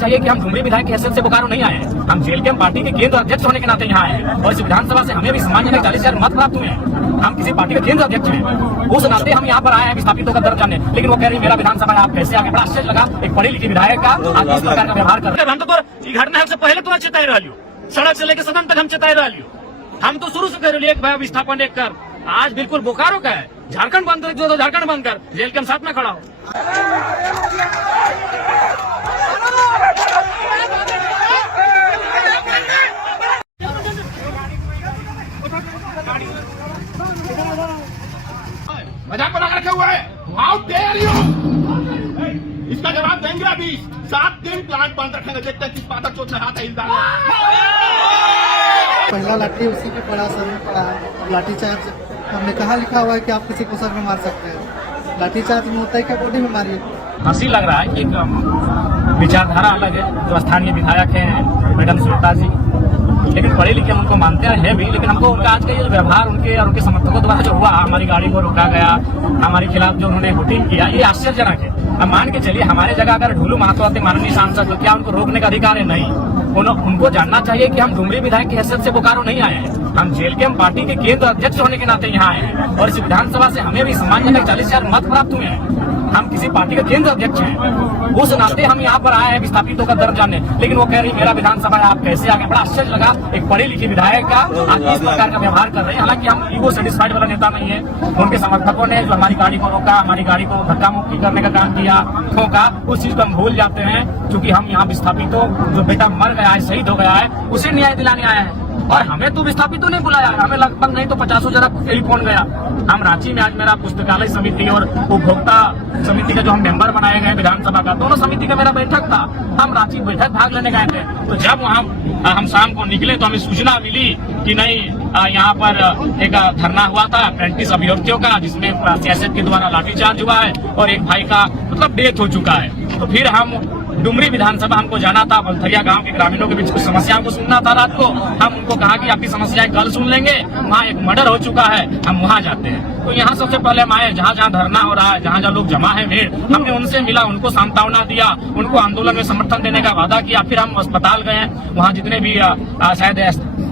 चाहिए कि हम डुमरी विधायक की हैसियत से बोकारो नहीं आए हैं। हम जेल के पार्टी के केंद्र अध्यक्ष होने के नाते यहाँ आए हैं और इस विधानसभा से हमें भी सम्मानजनक 40,000 मत प्राप्त हुए हैं। हम किसी पार्टी के केंद्र अध्यक्ष हैं, उस नाते हम यहाँ पर आए हैं विस्थापितों का दर्द जानने। लेकिन वो कह रही मेरा विधानसभा आप कैसे आगे? बड़ा आश्चर्य लगा, एक पढ़ी लिखी विधायक का आप इस प्रकार का व्यवहार कर रहे हैं। हम तो घटना से पहले तो चेताई रहा लियो, सड़क से लेकर सदन तक हम चेताई रहा लियो। हम तो शुरू से कह रहे एक भाई विस्थापन एक कर, आज बिल्कुल बोकारो का है। झारखंड बंद जो तो झारखंड बंद कर, जेल के हम साथ में खड़ा हो। मजाक बना रखे हुआ है। How dare you! इसका जवाब देंगे अभी। 7 दिन प्लांट बंद रखेंगे, देखते हैं किस पाता चोट में हाथ है हिलता पहला लाठी उसी पे पड़ा, सर में पड़ा है लाठी चार्ज। हमने कहा लिखा हुआ है कि आप किसी को सर में मार सकते हैं, लाठी चार्ज में होता है क्या बॉडी में मारिए? हंसी लग रहा है कि विचारधारा अलग है। जो स्थानीय विधायक हैं मैडम श्वेता जी, लेकिन पढ़े लिखे उनको मानते हैं भी, लेकिन हमको उनका आज का ये व्यवहार उनके और उनके समर्थकों द्वारा जो हुआ, हमारी गाड़ी को रोका गया, हमारे खिलाफ जो उन्होंने वोटिंग किया, ये आश्चर्यजनक है। अब मान के चलिए हमारे जगह अगर ढुलू महतो आते माननीय सांसद, तो क्या उनको रोकने का अधिकार है? नहीं। उनको जानना चाहिए कि हम डुमरी विधायक की हैसियत से बोकारो नहीं आए हैं। हम जेल के पार्टी के केंद्र अध्यक्ष होने के नाते यहाँ आए हैं और इस विधानसभा से हमें भी सम्मानजनक 40,000 मत प्राप्त हुए हैं। हम किसी पार्टी के केंद्र अध्यक्ष हैं, उस नाते हम यहाँ पर आए हैं विस्थापितों का दर्द जानने। लेकिन वो कह रही मेरा विधानसभा आप कैसे आगे? बड़ा आश्चर्य लगा, एक पढ़ी लिखी विधायक का आप इस प्रकार का व्यवहार कर रहे हैं। हालांकि हम ईगो सेटिस्फाइड वाला नेता नहीं है। उनके समर्थकों ने जो हमारी गाड़ी को रोका, हमारी गाड़ी को धक्का मुक्की करने का काम किया, ठोका, उस चीज को हम भूल जाते हैं। क्योंकि हम यहाँ विस्थापितों, जो बेटा मर गया है, शहीद हो गया है, उसे न्याय दिलाने आए हैं। और हमें तो विस्थापितों ने बुलाया, हमें लगभग नहीं तो 50 जगह टेलीफोन गया। हम रांची में आज मेरा पुस्तकालय समिति और उपभोक्ता समिति का जो हम मेंबर बनाए गए विधानसभा का, दोनों समिति का मेरा बैठक था। हम रांची बैठक भाग लेने गए थे, तो जब वहाँ हम शाम को निकले तो हमें सूचना मिली कि नहीं, यहाँ पर एक धरना हुआ था अप्रेंटिस अभ्यर्थियों का, जिसमें सियासत के द्वारा लाठीचार्ज हुआ है और एक भाई का मतलब डेथ हो चुका है। तो फिर हम डुमरी विधानसभा हमको जाना था, बलथरिया गांव के ग्रामीणों के बीच कुछ समस्याओं को सुनना था रात को। हम उनको कहा कि आपकी समस्याएं कल सुन लेंगे, वहाँ एक मर्डर हो चुका है, हम वहाँ जाते हैं। तो यहाँ सबसे पहले हम आए, जहाँ जहाँ धरना हो रहा है, जहाँ जहाँ लोग जमा है भीड़, हमने उनसे मिला, उनको सांत्वना दिया, उनको आंदोलन में समर्थन देने का वादा किया। फिर हम अस्पताल गए, वहाँ जितने भी शायद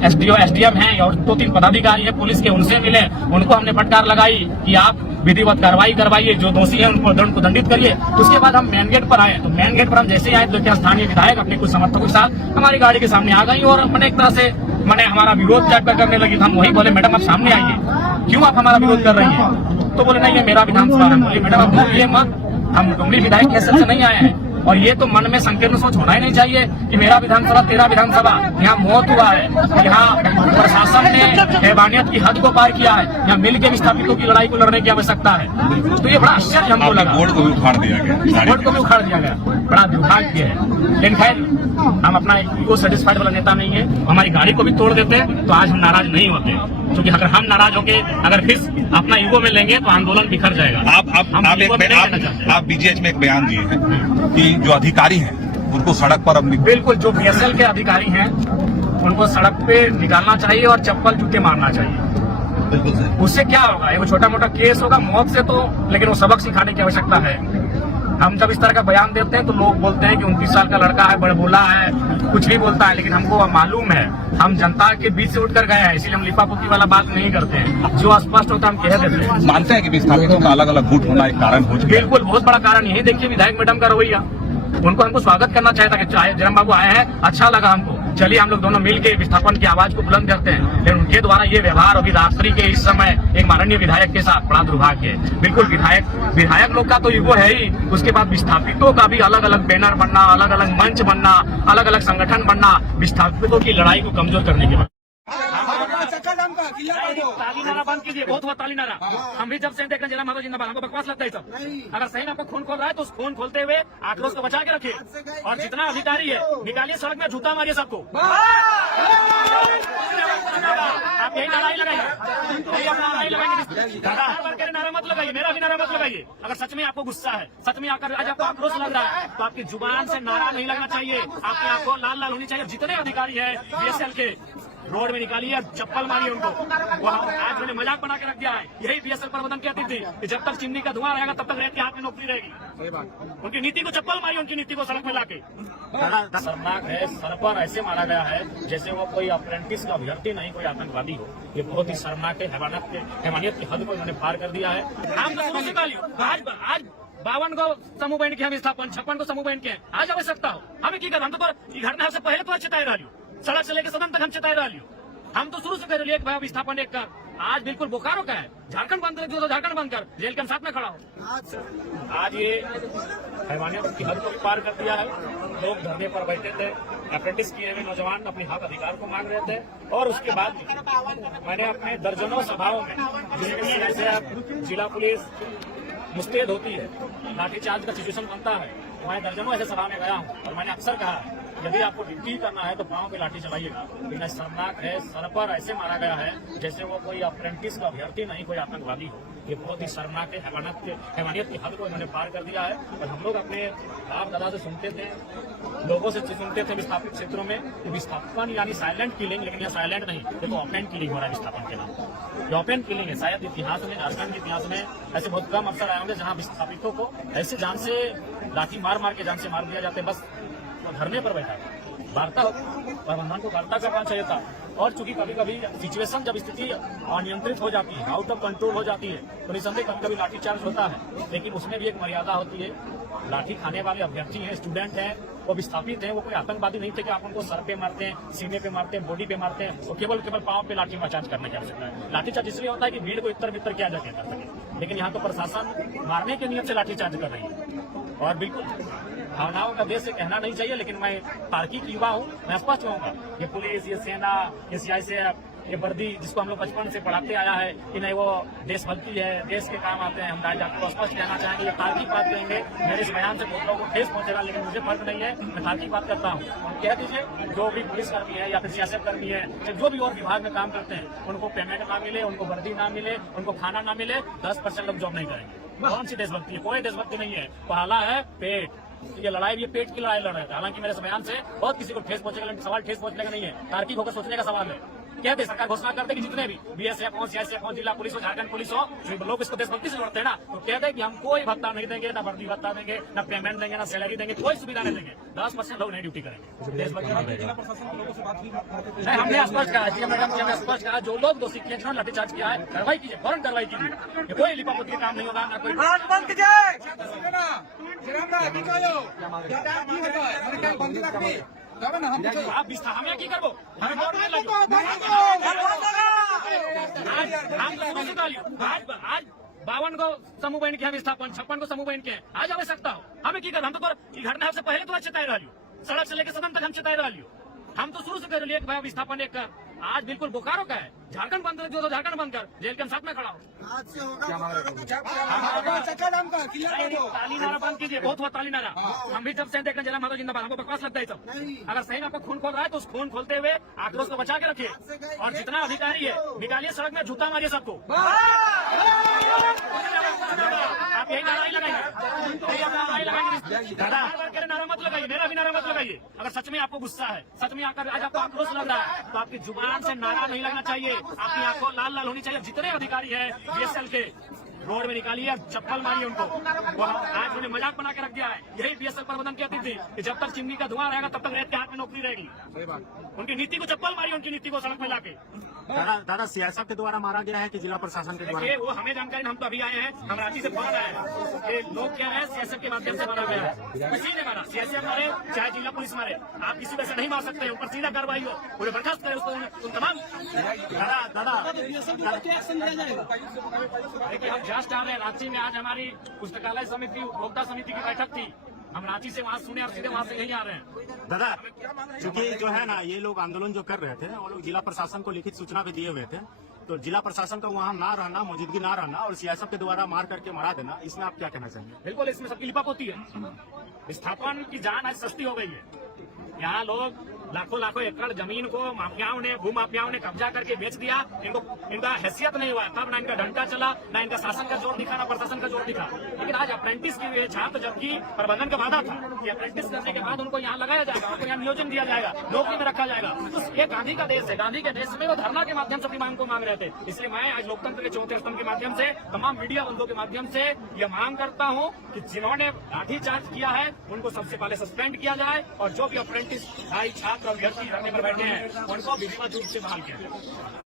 एसडीओ एसडीएम हैं और 2-3 पदाधिकारी हैं पुलिस के, उनसे मिले, उनको हमने फटकार लगाई कि आप विधिवत कार्रवाई करवाइए, जो दोषी है उनको दंडित करिए। उसके बाद हम मेन गेट पर आए, तो मेन गेट पर हम जैसे ही आए तो क्या स्थानीय विधायक अपने कुछ समर्थकों के साथ हमारी गाड़ी के सामने आ गई और अपने एक तरह से मैंने हमारा विरोध टाइप का करने लगी। हम वही बोले मैडम आप सामने आइए, क्यों आप हमारा विरोध कर रही हैं? तो बोले नहीं ये मेरा विधानसभा है। बोले मैडम आप बोलिए मत, हम डुमरी विधायक की हैसियत से नहीं आए हैं। और ये तो मन में संकीर्ण सोच होना ही नहीं चाहिए कि मेरा विधानसभा तेरा विधानसभा। यहाँ मौत हुआ है, यहाँ प्रशासन ने हैवानियत की हद को पार किया है, यहाँ मिलकर विस्थापितों की लड़ाई को लड़ने की आवश्यकता है। तो ये बड़ा आश्चर्य हमको लगा। बोर्ड को भी उखाड़ दिया गया, बोर्ड को भी उखाड़ दिया गया, बड़ा दुर्भाग्य है। लेकिन खैर हम अपना ईगो सेटिस्फाइड वाला नेता नहीं है। हमारी गाड़ी को भी तोड़ देते तो आज हम नाराज नहीं होते, क्योंकि अगर हम नाराज होके अगर फिर अपना ईगो में लेंगे तो आंदोलन बिखर जाएगा। आप बीजीएच में एक बयान दिए हैं कि जो अधिकारी हैं उनको सड़क पर अब बिल्कुल, जो बीएसएल के अधिकारी हैं उनको सड़क पे निकालना चाहिए और चप्पल जूते मारना चाहिए। बिल्कुल सही। उससे क्या होगा? वो छोटा मोटा केस होगा मौत से, तो लेकिन वो सबक सिखाने की आवश्यकता है। हम जब इस तरह का बयान देते हैं तो लोग बोलते हैं कि 29 साल का लड़का है, बड़बोला है, कुछ भी बोलता है। लेकिन हमको मालूम है, हम जनता के बीच से उठकर गए हैं, इसलिए हम लिपापोती वाला बात नहीं करते हैं। जो स्पष्ट होता है हम कह देते हैं। मानते हैं कि विस्थापितों का अलग अलग गुट होना एक कारण हो चुका है? बिल्कुल, बहुत बड़ा कारण यही देखिए विधायक मैडम का रवैया। उनको हमको स्वागत करना चाहिए था कि चाहे जयराम बाबू आए हैं, अच्छा लगा हमको, चलिए हम लोग दोनों मिलकर विस्थापन की आवाज को बुलंद करते हैं। लेकिन उनके द्वारा ये व्यवहार अभी रात्रि के इस समय एक माननीय विधायक के साथ बड़ा दुर्भाग्य है। बिल्कुल विधायक लोग का तो ईगो है ही, उसके बाद विस्थापितों का भी अलग अलग बैनर बनना, अलग अलग मंच बनना, अलग अलग संगठन बनना, विस्थापितों की लड़ाई को कमजोर करने के बाद। ताली नारा बंद कीजिए, बहुत हुआ ताली नारा। हम भी जब से देख रहे हैं जयराम बाबू जिंदाबाद, हमको बकवास लगता है सब। अगर सही में आपको खून खोल रहा है तो उस खून खोलते हुए आक्रोश को बचा के रखिए, और जितना अधिकारी है निकालिए सड़क में, जूता मारिए सबको। आप यही नारा ही लगाइए, नारा मत लगाइए, मेरा भी नारा मत लगाइए। अगर सच में आपको गुस्सा है, सच में आकर आज आपको आक्रोश लग रहा है, तो आपकी जुबान से नारा नहीं लगना चाहिए, आपकी आंखों लाल लाल होनी चाहिए। जितने अधिकारी है बीएसएल के रोड में निकाली है, चप्पल मारी उनको। वो आज मैंने मजाक बना के रख दिया है। यही बीएसएफ प्रबंधन कहती थी कि जब तक चिमनी का धुआं रहेगा तब तक रेत के हाथ में नौकरी रहेगी। सही बात। उनकी नीति को चप्पल मारी, उनकी नीति को सड़क में लाके। शर्मनाक है, सर पर ऐसे मारा गया है जैसे वो कोई अप्रेंटिस का अभ्यर्थी नहीं, कोई आतंकवादी हो। ये बहुत ही शर्मनाक है, हैवानियत की हद को इन्होंने पार कर दिया है। हम तो शुरू से गालियों आज 52 को समूह बहन के हम स्थापन 56 को समूह बहन के आज आवश्यकता हो हमें की कर हम तो घटना से पहले तो चिताए रहा सड़क से लेकर सदन तक हम चिताए रहा हम तो शुरू से कह रहे एक भाई विस्थापन एक कर। आज बिल्कुल बोकारो का है, झारखंड बंद कर जो झारखंड बंद कर, जेल के साथ में खड़ा हो। आज ये हैवानियत की हद को भी पार कर दिया है। लोग धरने पर बैठे थे, अप्रेंटिस किए हुए नौजवान अपने हक अधिकार को मांग रहे थे। और उसके बाद मैंने अपने दर्जनों सभाओं में जैसे जिला पुलिस मुस्तैद होती है, लाठीचार्ज का सिचुएशन बनता है, मैं दर्जनों ऐसे सभा में गया हूँ और मैंने अक्सर कहा है यदि आपको ड्यूटी करना है तो पांव पे लाठी चलाइएगा। लेकिन शर्मनाक है, सर पर ऐसे मारा गया है जैसे वो कोई अप्रेंटिस का अभ्यर्थी नहीं, कोई आतंकवादी हो। ये बहुत ही शर्मनाक है, हैवानियत की हद को इन्होंने पार कर दिया है। और हम लोग अपने बाप दादा से सुनते थे, लोगों से सुनते थे विस्थापित क्षेत्रों में विस्थापन यानी साइलेंट किलिंग, लेकिन यह साइलेंट नहीं, देखो ओपन किलिंग हो रहा है विस्थापन के नाम। ये ओपन किलिंग है। शायद इतिहास में, झारखंड के इतिहास में ऐसे बहुत कम अवसर आए होंगे जहाँ विस्थापितों को ऐसे जान से लाठी मार मार के जान से मार दिया जाते। बस धरने पर बैठा वार्ता प्रबंधन को वार्ता करना चाहिए था। और चूंकि कभी कभी सिचुएशन जब स्थिति अनियंत्रित हो जाती है, आउट ऑफ कंट्रोल हो जाती है, तो निसंदेह कभी कभी लाठीचार्ज होता है। लेकिन उसमें भी एक मर्यादा होती है। लाठी खाने वाले अभ्यर्थी हैं, स्टूडेंट हैं, वो विस्थापित हैं, वो कोई आतंकवादी नहीं थे कि आप उनको सर पे मारते हैं, सीने पे मारते हैं, बॉडी पे मारते हैं। वो केवल पांव पे लाठी चार्ज करने की आवश्यकता है। लाठीचार्ज इसलिए होता है कि भीड़ को इतर बितर किया जा सके। लेकिन यहाँ तो प्रशासन मारने के नियम से लाठीचार्ज कर रही है। और बिल्कुल भावनाओं का देश से कहना नहीं चाहिए, लेकिन मैं तार्किक युवा हूँ, मैं स्पष्ट कहूँगा ये पुलिस, ये सेना, ये सीआईएसएफ, ये वर्दी जिसको हम लोग बचपन से पढ़ाते आया है कि नहीं वो देशभक्ति है, देश के काम आते हैं, हम राज आपको स्पष्ट कहना चाहेंगे। ये तार्किक बात कहेंगे, मेरे इस बयान से बहुत लोगों को ठेस पहुंचेगा, लेकिन मुझे फर्क नहीं है, मैं तार्किक बात करता हूँ। कह दीजिए जो भी पुलिस कर्मी है या फिर सीआईएसएफ कर्मी है, जो भी और विभाग में काम करते हैं, उनको पेमेंट ना मिले, उनको वर्दी ना मिले, उनको खाना ना मिले, 10% लोग जॉब नहीं करेंगे। कौन सी देशभक्ति है? कोई देशभक्ति नहीं है। पहला है पेट। ये लड़ाई भी पेट की लड़ाई लड़ रहे थे। हालांकि मेरे बयान से बहुत किसी को ठेस पहुंचेगा, लेकिन सवाल ठेस पहुंचने का नहीं है, तार्किक होकर सोचने का सवाल है। कहते सरकार घोषणा करते कि जितने भी बीएसएफ हो, सीआईएसएफ हो, जिला पुलिस हो, झारखंड पुलिस हो, लोग इसको देशभक्ति से लड़ते हैं ना, तो कहते हैं कि हम कोई भत्ता नहीं देंगे, ना वर्दी भत्ता देंगे, ना पेमेंट देंगे, ना सैलरी देंगे, कोई सुविधा नहीं देंगे। 10% लोग नहीं ड्यूटी करेंगे, देशभक्ति नहीं देंगे। हमने स्पष्ट कहा, मैडम जी हमने स्पष्ट कहा, जो लोग दोषी किए, जिन्होंने लाठीचार्ज किया है, कार्रवाई कीजिए, फौरन कार्रवाई कीजिए। कोई लिपापोती काम नहीं होगा, ना कोई आप हमें की करबो आज 52 को समूह बहन के हम स्थापन 56 को समूह बहन के आज आवश्यकता हो हमें की कर हम तो घटना से पहले तो चिताए रहा सड़क से लेकर सदन तक हम चिताए रहा हम तो शुरू से कह रहे एक भाई विस्थापन एक कर। आज बिल्कुल बोकारो का है, झारखंड बंद कर जो झारखंड बंद कर, जेल के साथ में खड़ा हो। आज से होगा ताली नारा बंद कीजिए, बहुत हुआ ताली नारा। हम भी जब से देख रहे जिला माधव जिंदाबाद, हमको बकवास लगता है सब। अगर सही में आपको खून खोल रहा है तो उस खून खोलते हुए आक्रोश को बचा के रखिए। और जितना अधिकारी है निकालिए सड़क में, जूता मारिए सबको। आप यही नारा ही लगाइए, नारा मत लगाइए, मेरा भी नारा मत लगाइए। अगर सच में आपको गुस्सा है, सच में आकर आज आपको आक्रोश लग रहा है, तो आपकी जुबान से नारा नहीं लगना चाहिए, आपकी आंखों लाल लाल होनी चाहिए। जितने अधिकारी हैं बीएसएल के, रोड में निकालिए, चप्पल मारिए उनको। वो आज मैंने मजाक बना के रख दिया है। यही बीएसएल प्रबंधन कहती थी कि जब तक चिमनी का धुआं रहेगा तब तक रेत के हाथ में नौकरी रहेगी। सही बात। उनकी नीति को चप्पल मारिए, उनकी नीति को सड़क में लाके। दादा सीआईएसएफ के द्वारा मारा गया है कि जिला प्रशासन के द्वारा? देखिए वो हमें जानकारी, हम तो अभी आए हैं, हम रांची से फोन आए हैं। ये लोग क्या है, सीआईएसएफ के माध्यम से मारा गया है। किसी ने मारा, सीआईएसएफ मारे चाहे जिला पुलिस मारे, आप किसी वजह से नहीं मार सकते। ऊपर सीधा कार्रवाई हो, उन्हें बर्खास्त करें उसको, उन तमाम। दादा देखिए हम जस्ट आ रहे हैं रांची में। आज हमारी पुस्तकालय समिति, उपभोक्ता समिति की बैठक थी। हम रांची से वहाँ सुने और सीधे वहाँ से यहीं आ रहे हैं। दादा क्योंकि जो है ना, ये लोग आंदोलन जो कर रहे थे, वो लोग जिला प्रशासन को लिखित सूचना भी दिए हुए थे, तो जिला प्रशासन का वहाँ ना रहना, मौजूदगी ना रहना और सीआईएसएफ के द्वारा मार करके मरा देना, इसमें आप क्या कहना चाहेंगे? बिल्कुल, इसमें सबकी लिपापोती है। विस्थापन की जान आज सस्ती हो गई है। यहाँ लोग लाखों लाखों एकड़ जमीन को माफियाओं ने, भूमाफियाओं ने कब्जा करके बेच दिया। इनका हैसियत नहीं हुआ, तब ना इनका डंडा चला, ना इनका शासन का जोर दिखा, ना प्रशासन का जोर दिखा। लेकिन आज अप्रेंटिस के हुए छात्र, जबकि प्रबंधन का वादा था कि अप्रेंटिस करने के बाद उनको यहाँ लगाया जाएगा, उनको यहाँ नियोजन दिया जाएगा, नौकरी में रखा जाएगा। तो ये गांधी का देश है, गांधी के देश में वो धरना के माध्यम से अपनी मांग को मांग रहे थे। इसलिए मैं आज लोकतंत्र के चौथे स्तंभ के माध्यम से, तमाम मीडिया बंधुओं के माध्यम से ये मांग करता हूँ कि जिन्होंने लाठीचार्ज किया है उनको सबसे पहले सस्पेंड किया जाए, और जो भी अप्रेंटिस भाई छात्र अभ्यर्थी धरने पर बैठे हैं उनको विधिवत रूप से बहाल किया जाए।